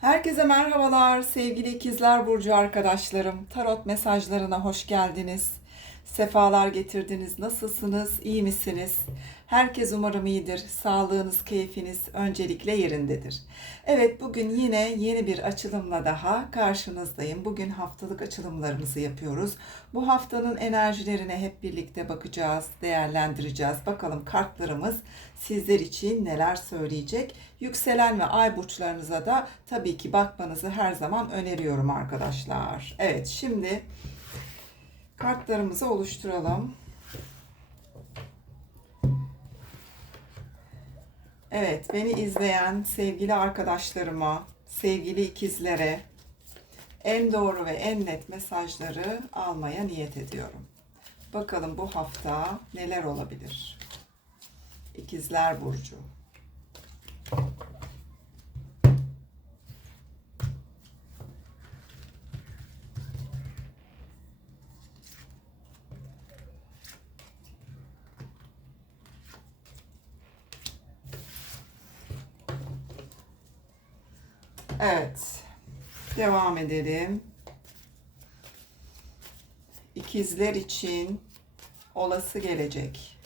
Herkese merhabalar sevgili ikizler burcu arkadaşlarım. Tarot mesajlarına hoş geldiniz. Sefalar getirdiniz. Nasılsınız? İyi misiniz? Herkes umarım iyidir. Sağlığınız, keyfiniz öncelikle yerindedir. Evet bugün yine yeni bir açılımla daha karşınızdayım. Bugün haftalık açılımlarımızı yapıyoruz. Bu haftanın enerjilerine hep birlikte bakacağız, değerlendireceğiz. Bakalım kartlarımız sizler için neler söyleyecek. Yükselen ve ay burçlarınıza da tabii ki bakmanızı her zaman öneriyorum arkadaşlar. Evet şimdi kartlarımızı oluşturalım. Evet, beni izleyen sevgili arkadaşlarıma, sevgili ikizlere en doğru ve en net mesajları almaya niyet ediyorum. Bakalım bu hafta neler olabilir? İkizler Burcu. Evet. Devam edelim. İkizler için olası gelecek.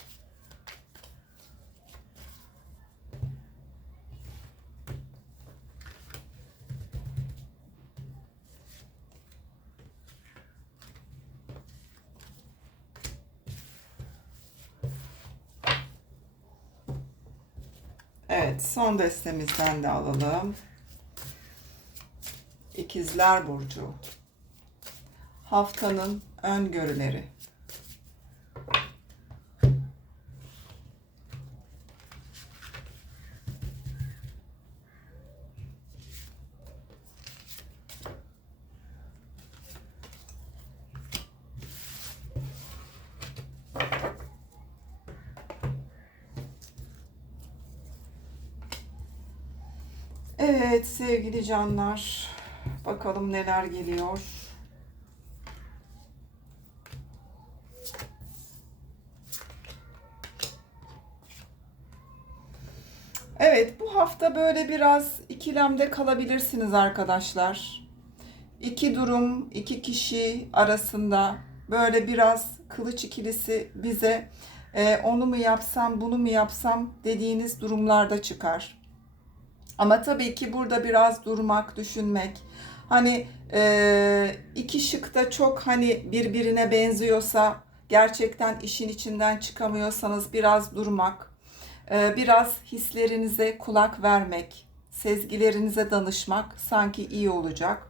Evet, son destemizden de alalım. İkizler Burcu. Haftanın öngörüleri. Evet sevgili canlar. Bakalım neler geliyor. Evet bu hafta böyle biraz ikilemde kalabilirsiniz arkadaşlar. İki durum, iki kişi arasında böyle biraz kılıç ikilisi bize e, onu mu yapsam, bunu mu yapsam dediğiniz durumlarda çıkar. Ama tabii ki burada biraz durmak, düşünmek. Hani e, iki şık da çok hani birbirine benziyorsa, gerçekten işin içinden çıkamıyorsanız biraz durmak, e, biraz hislerinize kulak vermek, sezgilerinize danışmak sanki iyi olacak.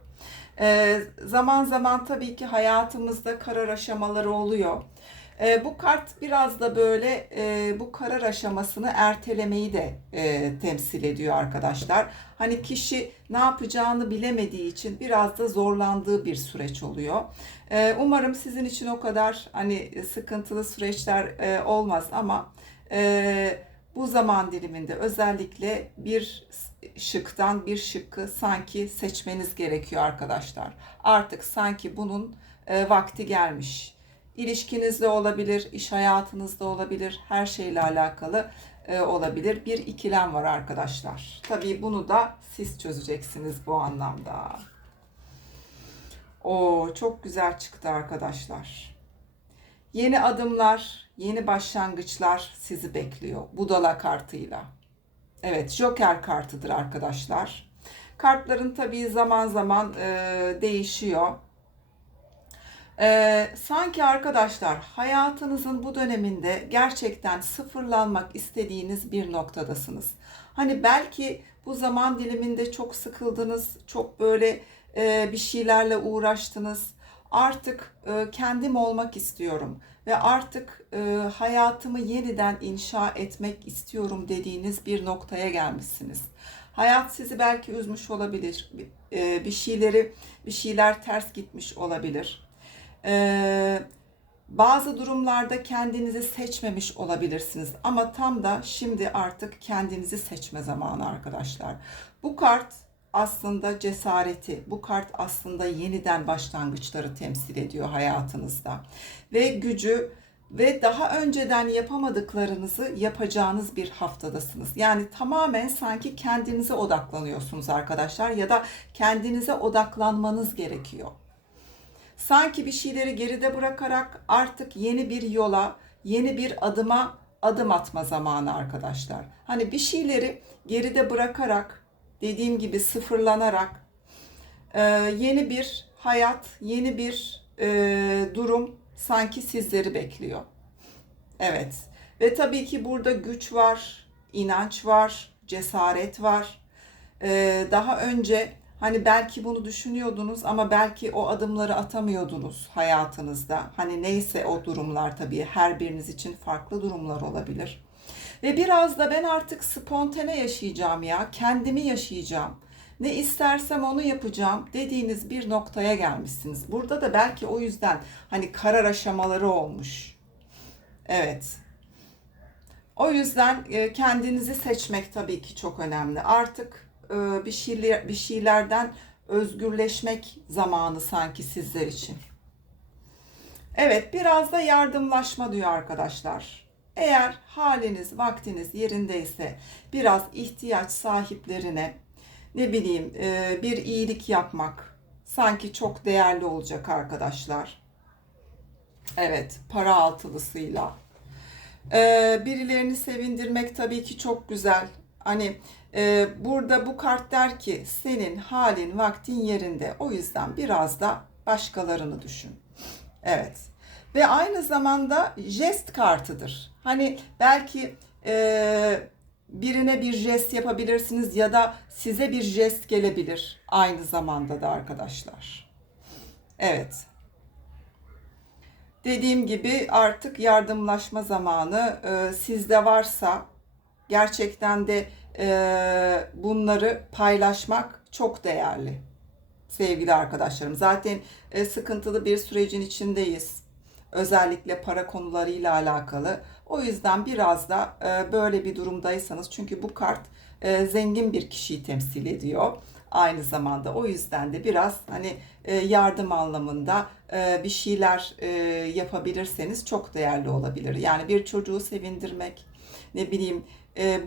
E, zaman zaman tabii ki hayatımızda karar aşamaları oluyor. E, bu kart biraz da böyle e, bu karar aşamasını ertelemeyi de e, temsil ediyor arkadaşlar. Hani kişi ne yapacağını bilemediği için biraz da zorlandığı bir süreç oluyor. E, umarım sizin için o kadar hani sıkıntılı süreçler e, olmaz ama e, bu zaman diliminde özellikle bir şıktan bir şıkkı sanki seçmeniz gerekiyor arkadaşlar. Artık sanki bunun e, vakti gelmiş İlişkinizde olabilir, iş hayatınızda olabilir, her şeyle alakalı e, olabilir. Bir ikilem var arkadaşlar. Tabii bunu da siz çözeceksiniz bu anlamda. O çok güzel çıktı arkadaşlar. Yeni adımlar, yeni başlangıçlar sizi bekliyor. Budala kartıyla. Evet, Joker kartıdır arkadaşlar. Kartların tabii zaman zaman e, değişiyor. Ee, sanki arkadaşlar hayatınızın bu döneminde gerçekten sıfırlanmak istediğiniz bir noktadasınız. Hani belki bu zaman diliminde çok sıkıldınız, çok böyle e, bir şeylerle uğraştınız. Artık e, kendim olmak istiyorum ve artık e, hayatımı yeniden inşa etmek istiyorum dediğiniz bir noktaya gelmişsiniz. Hayat sizi belki üzmüş olabilir, e, bir şeyleri, bir şeyler ters gitmiş olabilir ee, bazı durumlarda kendinizi seçmemiş olabilirsiniz ama tam da şimdi artık kendinizi seçme zamanı arkadaşlar. Bu kart aslında cesareti, bu kart aslında yeniden başlangıçları temsil ediyor hayatınızda ve gücü ve daha önceden yapamadıklarınızı yapacağınız bir haftadasınız. Yani tamamen sanki kendinize odaklanıyorsunuz arkadaşlar ya da kendinize odaklanmanız gerekiyor. Sanki bir şeyleri geride bırakarak artık yeni bir yola, yeni bir adıma adım atma zamanı arkadaşlar. Hani bir şeyleri geride bırakarak, dediğim gibi sıfırlanarak e, yeni bir hayat, yeni bir e, durum sanki sizleri bekliyor. Evet. Ve tabii ki burada güç var, inanç var, cesaret var. Ee, daha önce hani belki bunu düşünüyordunuz ama belki o adımları atamıyordunuz hayatınızda. Hani neyse o durumlar tabii her biriniz için farklı durumlar olabilir. Ve biraz da ben artık spontane yaşayacağım ya, kendimi yaşayacağım. Ne istersem onu yapacağım dediğiniz bir noktaya gelmişsiniz. Burada da belki o yüzden hani karar aşamaları olmuş. Evet. O yüzden e, kendinizi seçmek tabii ki çok önemli. Artık bir şeyler bir şeylerden özgürleşmek zamanı sanki sizler için. Evet, biraz da yardımlaşma diyor arkadaşlar. Eğer haliniz, vaktiniz yerindeyse biraz ihtiyaç sahiplerine ne bileyim e, bir iyilik yapmak sanki çok değerli olacak arkadaşlar. Evet, para altılısıyla. Ee, birilerini sevindirmek tabii ki çok güzel. Hani e, burada bu kart der ki senin halin vaktin yerinde. O yüzden biraz da başkalarını düşün. Evet. Ve aynı zamanda jest kartıdır. Hani belki e, birine bir jest yapabilirsiniz ya da size bir jest gelebilir aynı zamanda da arkadaşlar. Evet. Dediğim gibi artık yardımlaşma zamanı e, sizde varsa gerçekten de e, bunları paylaşmak çok değerli sevgili arkadaşlarım. Zaten e, sıkıntılı bir sürecin içindeyiz. Özellikle para konularıyla alakalı. O yüzden biraz da e, böyle bir durumdaysanız çünkü bu kart e, zengin bir kişiyi temsil ediyor aynı zamanda. O yüzden de biraz hani e, yardım anlamında e, bir şeyler e, yapabilirseniz çok değerli olabilir. Yani bir çocuğu sevindirmek, ne bileyim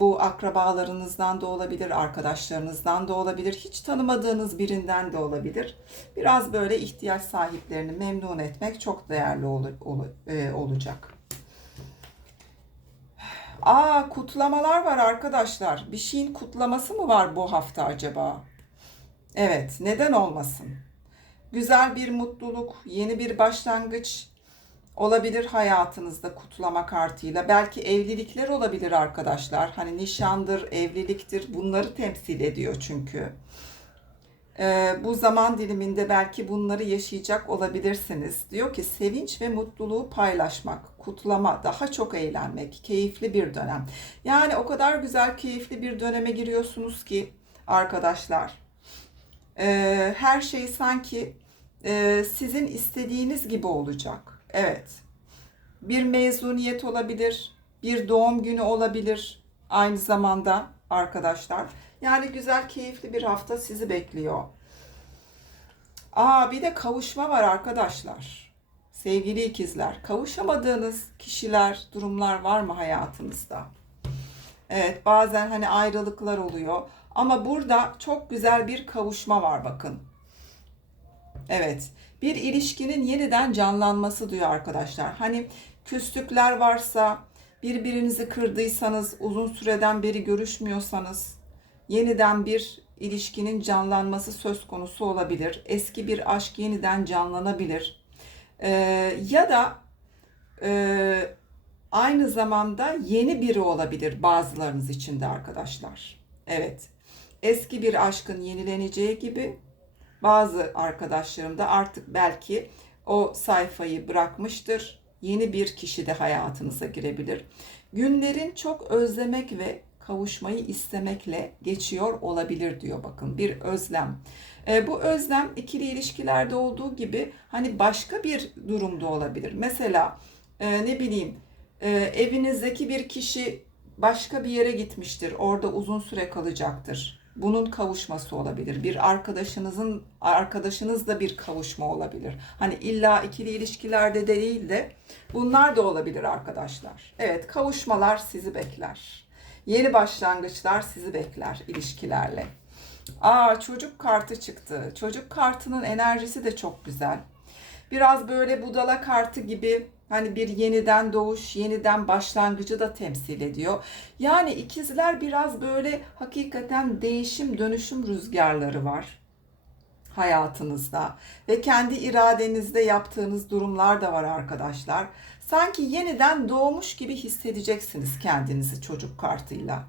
bu akrabalarınızdan da olabilir, arkadaşlarınızdan da olabilir, hiç tanımadığınız birinden de olabilir. Biraz böyle ihtiyaç sahiplerini memnun etmek çok değerli ol, ol, olacak. Aa kutlamalar var arkadaşlar. Bir şeyin kutlaması mı var bu hafta acaba? Evet, neden olmasın? Güzel bir mutluluk, yeni bir başlangıç olabilir hayatınızda kutlama kartıyla. Belki evlilikler olabilir arkadaşlar. Hani nişandır, evliliktir bunları temsil ediyor çünkü. Ee, bu zaman diliminde belki bunları yaşayacak olabilirsiniz. Diyor ki sevinç ve mutluluğu paylaşmak, kutlama, daha çok eğlenmek, keyifli bir dönem. Yani o kadar güzel keyifli bir döneme giriyorsunuz ki arkadaşlar. Ee, her şey sanki e, sizin istediğiniz gibi olacak. Evet. Bir mezuniyet olabilir, bir doğum günü olabilir aynı zamanda arkadaşlar. Yani güzel, keyifli bir hafta sizi bekliyor. Aa bir de kavuşma var arkadaşlar. Sevgili ikizler, kavuşamadığınız kişiler, durumlar var mı hayatınızda? Evet, bazen hani ayrılıklar oluyor. Ama burada çok güzel bir kavuşma var bakın. Evet. Bir ilişkinin yeniden canlanması diyor arkadaşlar. Hani küslükler varsa, birbirinizi kırdıysanız, uzun süreden beri görüşmüyorsanız yeniden bir ilişkinin canlanması söz konusu olabilir. Eski bir aşk yeniden canlanabilir. Ee, ya da e, aynı zamanda yeni biri olabilir bazılarınız için de arkadaşlar. Evet. Eski bir aşkın yenileneceği gibi bazı arkadaşlarım da artık belki o sayfayı bırakmıştır. Yeni bir kişi de hayatınıza girebilir. Günlerin çok özlemek ve kavuşmayı istemekle geçiyor olabilir diyor bakın bir özlem. E, bu özlem ikili ilişkilerde olduğu gibi hani başka bir durumda olabilir. Mesela e, ne bileyim e, evinizdeki bir kişi başka bir yere gitmiştir. Orada uzun süre kalacaktır bunun kavuşması olabilir. Bir arkadaşınızın arkadaşınızla bir kavuşma olabilir. Hani illa ikili ilişkilerde de değil de bunlar da olabilir arkadaşlar. Evet, kavuşmalar sizi bekler. Yeni başlangıçlar sizi bekler ilişkilerle. Aa çocuk kartı çıktı. Çocuk kartının enerjisi de çok güzel. Biraz böyle budala kartı gibi hani bir yeniden doğuş, yeniden başlangıcı da temsil ediyor. Yani ikizler biraz böyle hakikaten değişim, dönüşüm rüzgarları var hayatınızda ve kendi iradenizde yaptığınız durumlar da var arkadaşlar. Sanki yeniden doğmuş gibi hissedeceksiniz kendinizi çocuk kartıyla.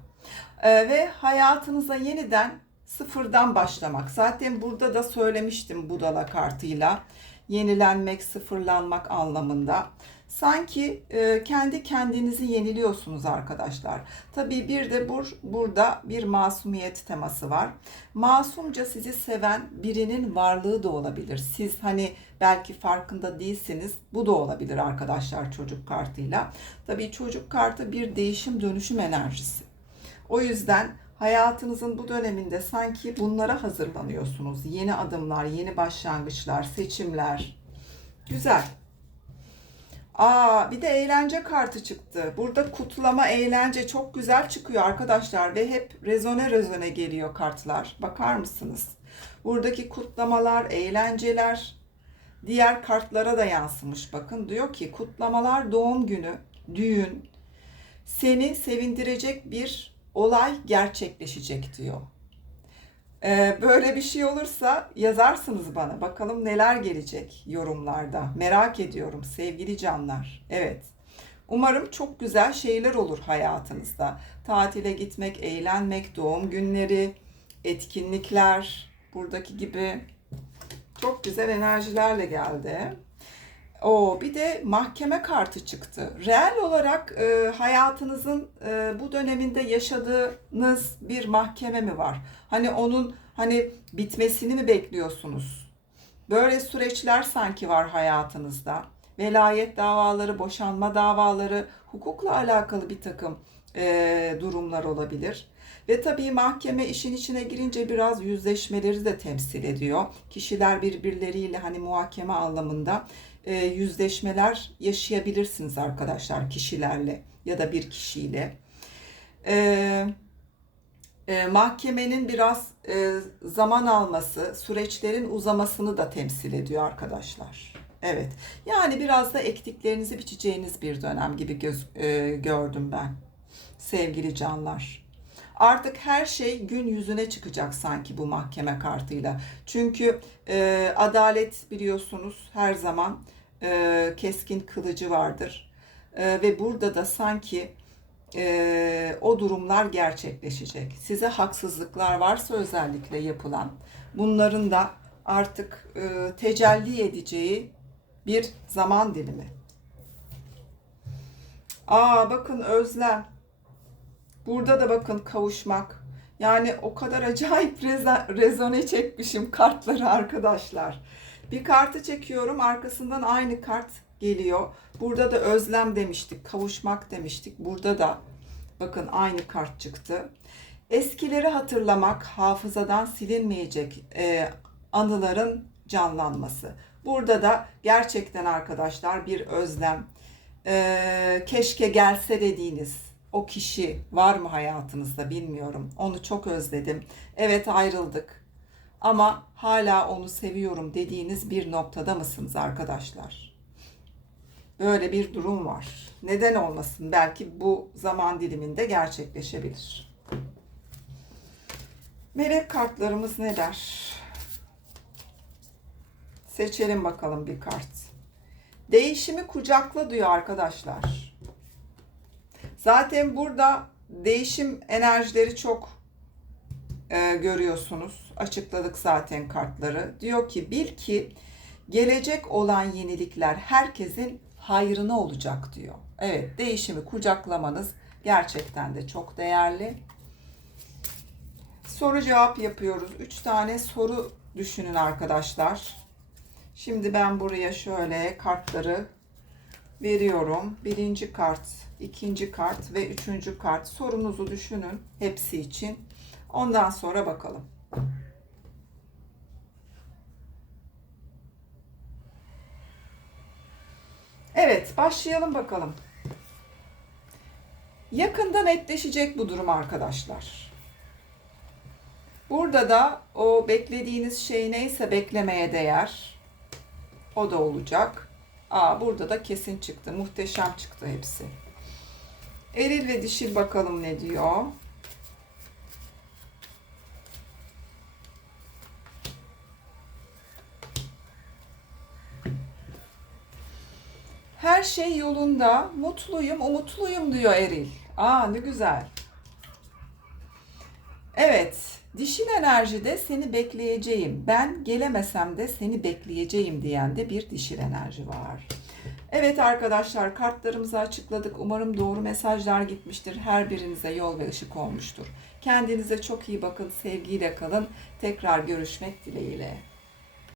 Ee, ve hayatınıza yeniden sıfırdan başlamak. Zaten burada da söylemiştim budala kartıyla. Yenilenmek, sıfırlanmak anlamında. Sanki e, kendi kendinizi yeniliyorsunuz arkadaşlar. Tabii bir de bur, burada bir masumiyet teması var. Masumca sizi seven birinin varlığı da olabilir. Siz hani belki farkında değilsiniz. Bu da olabilir arkadaşlar çocuk kartıyla. Tabii çocuk kartı bir değişim dönüşüm enerjisi. O yüzden hayatınızın bu döneminde sanki bunlara hazırlanıyorsunuz. Yeni adımlar, yeni başlangıçlar, seçimler. Güzel. Aa, bir de eğlence kartı çıktı. Burada kutlama, eğlence çok güzel çıkıyor arkadaşlar ve hep rezone rezone geliyor kartlar. Bakar mısınız? Buradaki kutlamalar, eğlenceler diğer kartlara da yansımış. Bakın diyor ki kutlamalar, doğum günü, düğün, seni sevindirecek bir olay gerçekleşecek diyor. Ee, böyle bir şey olursa yazarsınız bana. Bakalım neler gelecek yorumlarda. Merak ediyorum sevgili canlar. Evet. Umarım çok güzel şeyler olur hayatınızda. Tatile gitmek, eğlenmek, doğum günleri, etkinlikler, buradaki gibi çok güzel enerjilerle geldi. O bir de mahkeme kartı çıktı. Reel olarak e, hayatınızın e, bu döneminde yaşadığınız bir mahkeme mi var? Hani onun hani bitmesini mi bekliyorsunuz? Böyle süreçler sanki var hayatınızda. Velayet davaları, boşanma davaları, hukukla alakalı bir takım e, durumlar olabilir. Ve tabii mahkeme işin içine girince biraz yüzleşmeleri de temsil ediyor. Kişiler birbirleriyle hani muhakeme anlamında e, yüzleşmeler yaşayabilirsiniz arkadaşlar kişilerle ya da bir kişiyle. E, e, mahkemenin biraz e, zaman alması, süreçlerin uzamasını da temsil ediyor arkadaşlar. Evet. Yani biraz da ektiklerinizi biçeceğiniz bir dönem gibi göz, e, gördüm ben. Sevgili canlar. Artık her şey gün yüzüne çıkacak sanki bu mahkeme kartıyla. Çünkü e, adalet biliyorsunuz her zaman e, keskin kılıcı vardır. E, ve burada da sanki e, o durumlar gerçekleşecek. Size haksızlıklar varsa özellikle yapılan bunların da artık e, tecelli edeceği bir zaman dilimi. Aa bakın özlem. Burada da bakın kavuşmak. Yani o kadar acayip reza, rezone çekmişim kartları arkadaşlar. Bir kartı çekiyorum arkasından aynı kart geliyor. Burada da özlem demiştik, kavuşmak demiştik. Burada da bakın aynı kart çıktı. Eskileri hatırlamak, hafızadan silinmeyecek e, anıların canlanması. Burada da gerçekten arkadaşlar bir özlem, e, keşke gelse dediğiniz o kişi var mı hayatınızda bilmiyorum. Onu çok özledim. Evet ayrıldık. Ama hala onu seviyorum dediğiniz bir noktada mısınız arkadaşlar? Böyle bir durum var. Neden olmasın? Belki bu zaman diliminde gerçekleşebilir. Melek kartlarımız ne der? Seçelim bakalım bir kart. Değişimi kucakla diyor arkadaşlar. Zaten burada değişim enerjileri çok e, görüyorsunuz. Açıkladık zaten kartları. Diyor ki bil ki gelecek olan yenilikler herkesin hayrına olacak diyor. Evet değişimi kucaklamanız gerçekten de çok değerli. Soru cevap yapıyoruz. Üç tane soru düşünün arkadaşlar. Şimdi ben buraya şöyle kartları veriyorum. Birinci kart, ikinci kart ve üçüncü kart. Sorunuzu düşünün hepsi için. Ondan sonra bakalım. Evet, başlayalım bakalım. Yakında netleşecek bu durum arkadaşlar. Burada da o beklediğiniz şey neyse beklemeye değer. O da olacak. Aa burada da kesin çıktı. Muhteşem çıktı hepsi. Eril ve dişil bakalım ne diyor. Her şey yolunda. Mutluyum, umutluyum diyor Eril. Aa ne güzel. Evet, dişil enerjide seni bekleyeceğim. Ben gelemesem de seni bekleyeceğim diyen de bir dişil enerji var. Evet arkadaşlar kartlarımızı açıkladık. Umarım doğru mesajlar gitmiştir. Her birinize yol ve ışık olmuştur. Kendinize çok iyi bakın. Sevgiyle kalın. Tekrar görüşmek dileğiyle.